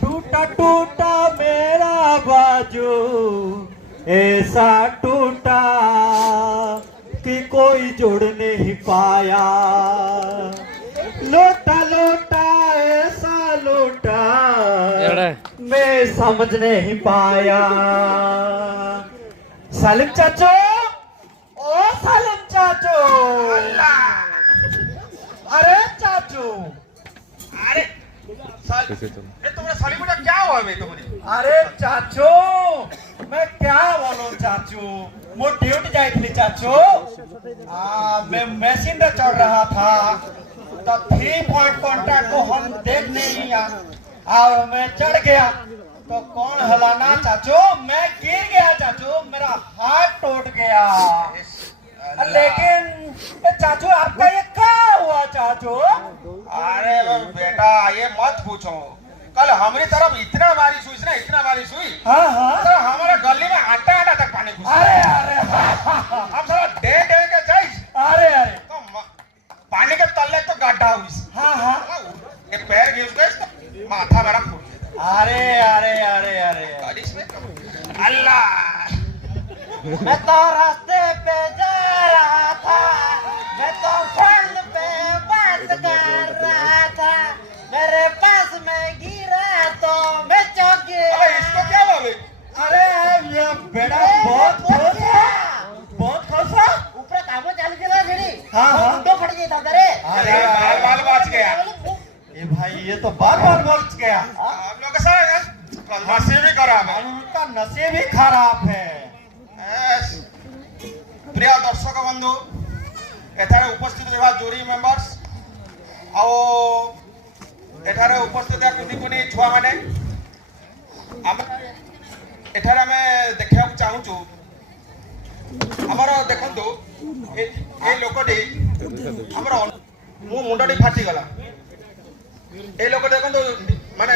टूटा टूटा मेरा बाजू ऐसा टूटा कि कोई जोड़ नहीं पाया। लोटा लोटा ऐसा लोटा मैं समझ नहीं पाया। सालिम चाचो, ओ सालिम चाचो, अरे चाचू, अरे तुम्हारा साली बेटा क्या हुआ भाई तुम्हें? अरे चाचू मैं क्या बोलूं चाचू, वो ड्यूटी जाई थी चाचू। मैं मशीन पे चढ़ रहा था तो 3 पॉइंट कॉन्ट्रैक्ट को हम देख नहीं लिया और मैं चढ़ गया तो कौन हलाना चाचू, मैं गिर गया चाचू, मेरा हाथ टूट गया। लेकिन चाचू आपका ये क्या हुआ चाचू? अरे बेटा ये मत पूछो, कल हमारी तरफ इतना बारिश हुई ना, इतना बारिश हुई। हाँ हाँ, तो हमारे गली में आटा आटा तक पानी घुस गया। अरे अरे हम सब डे डे के जाइस, अरे अरे तो पानी के तले तो गड्ढा हुई। हाँ हाँ, ये पैर घुस गए तो माथा मेरा फूट गया। अरे अरे अरे अरे बारिश में अल्लाह, मैं तो रास्ते पे जा रहा था, मैं तो फोन पे बात कर रहा था, मेरे पास में गिरा तो मैं चौंक गया। अरे इसको क्या हुआ भाई? अरे ये बेटा बहुत खुश है, बहुत खुश है। ऊपर कामो चालू केला घरी। हाँ, हाँ। मुंडो फट गया था तेरे। अरे बाल बाल बच गया। ये भाई ये तो बार बार बच गया। हम लोग का सारा नसीब ही खराब है। उनका नसीब ही खराब है। प्रिय दर्शक बंधु, एठारे उपस्थित रहा जूरी मेंबर्स आओ एठारे उपस्थित कुनी कुनी छुआ माने एठारे हमें देखा चाहूँ आमर देखु ये लोकटी आमर मो मुंडी फाटी गला। ये लोक देखो माने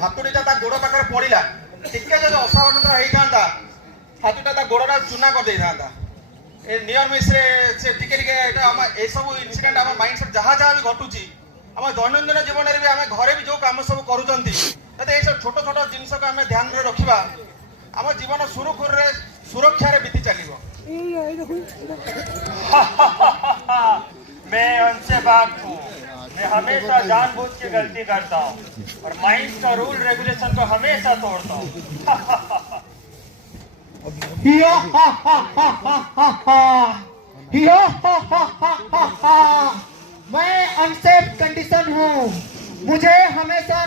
हाथुटा गोड़ पाखे पड़ा टिके जो असावधानता होता हाथुटा गोड़ा चूना कर दे था। नियर मिस से टिके टिके सब इनसीडेंट आम माइंडसेट जहाँ जहाँ भी घटुची आम दैनंदिन जीवन में भी आम घरे भी जो कम सब करुँच ये सब छोट छोट जिनस को आम ध्यान में रखा आम जीवन सुरुखुर सुरक्षा रे बीती चलो। मैं उनसे बात हूँ, मैं हमेशा जानबूझ के गलती करता हूँ और माइंड का रूल रेगुलेशन को हमेशा तोड़ता हूँ। मैं अनसेफ कंडीशन हूँ, मुझे हमेशा